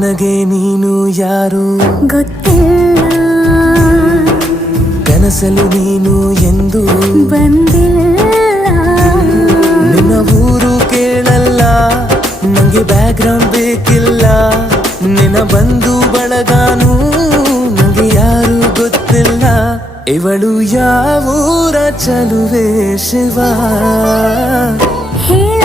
ನನಗೆ ನೀನು ಯಾರು ಗೊತ್ತಿಲ್ಲ, ಕನಸಲು ನೀನು ಎಂದು ಬಂದಿಲ್ಲ. ನಿನ್ನ ಊರು ಕೇಳಲ್ಲ, ನಂಗೆ ಬ್ಯಾಕ್ಗ್ರೌಂಡ್ ಬೇಕಿಲ್ಲ. ನಿನ್ನ ಬಂಧು ಬಳಗಾನು ನಂಗೆ ಯಾರು ಗೊತ್ತಿಲ್ಲ. ಇವಳು ಯಾವೂರ ಚಲುವೆ ಶಿವ ಹೇಳ